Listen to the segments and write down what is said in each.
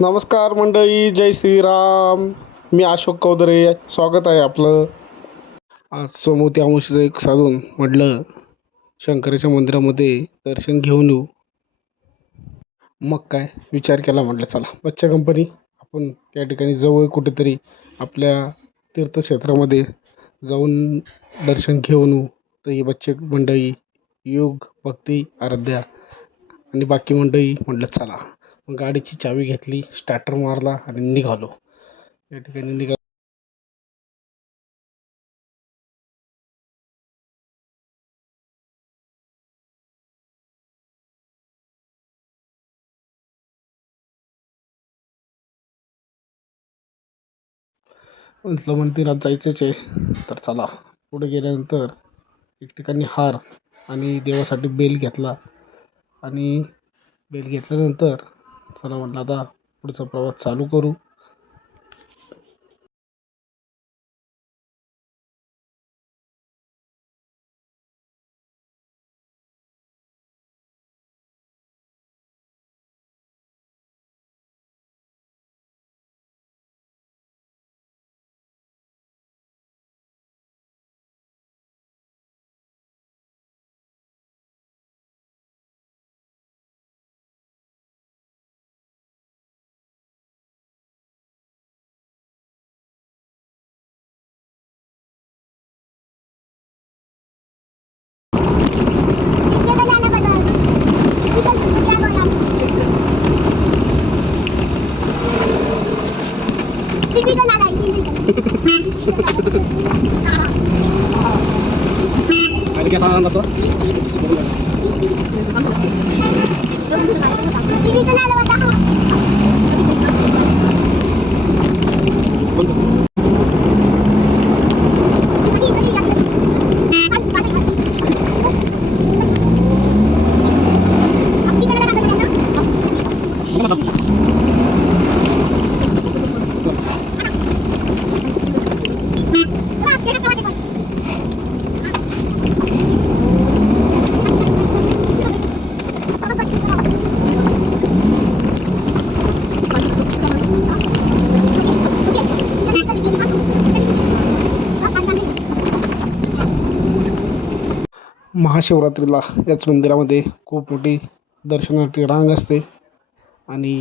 नमस्कार मंडळी जय श्रीराम. मी अशोक कौदरे स्वागत आहे आपलं. आज सोमवती अमावस्येचं एक साधून म्हटलं शंकराच्या मंदिरामध्ये दर्शन घेऊन येऊ. मग काय विचार केला म्हटलं चला. बच्चा कंपनी आपण त्या ठिकाणी जवळ कुठेतरी आपल्या तीर्थक्षेत्रामध्ये जाऊन दर्शन घेऊन येऊ. तर ही बच्चे मंडळी योग भक्ती आराध्या आणि बाकी मंडळी म्हटलं चला. मग गाडीची चावी घेतली स्टार्टर मारला आणि निघालो. या ठिकाणी निघा म्हटलं मंदिरात जायचंच आहे तर चला. पुढे गेल्यानंतर एक ठिकाणी हार आणि देवासाठी बेल घेतला. आणि बेल घेतल्यानंतर चला म्हटलं आता पुढचा प्रवास चालू करू. आणि काय सांगा असं महाशिवरात्रीला याच मंदिरामध्ये खूप मोठी दर्शनाची रांग असते. आणि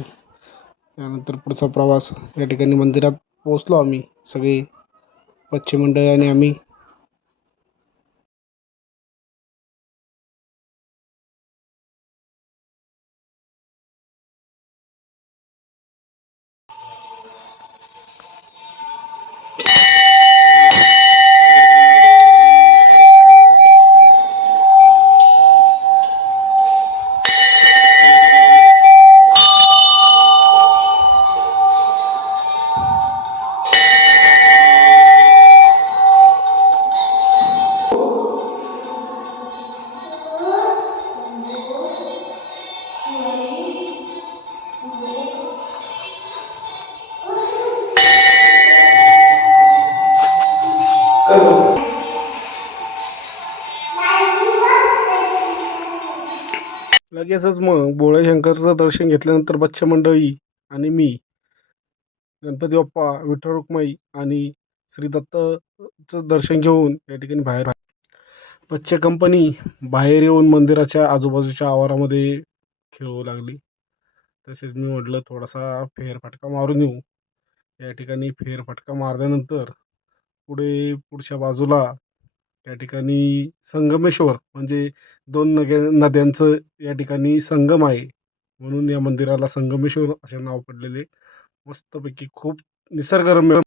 त्यानंतर पुढचा प्रवास या ठिकाणी मंदिरात पोचलो आम्ही सगळे बच्चे मंडळी आणि आम्ही. लगेचच मग भोळेशंकरचं दर्शन घेतल्यानंतर बच्चे मंडळी आणि मी गणपती बाप्पा विठ्ठल रुक्माई आणि श्री दत्तचं दर्शन घेऊन या ठिकाणी बाहेर बच्चे कंपनी बाहेर येऊन मंदिराच्या आजूबाजूच्या आवारामध्ये खेळू लागली. तसेच मी म्हटलं थोडासा फेरफटका मारून येऊ. या ठिकाणी फेरफटका मारल्यानंतर पुढे पुढच्या बाजूला त्या ठिकाणी संगमेश्वर म्हणजे दोन नद्या नद्यांचं या ठिकाणी संगम आहे. म्हणून या मंदिराला संगमेश्वर असे नाव पडलेले. मस्तपैकी खूप निसर्गरम्य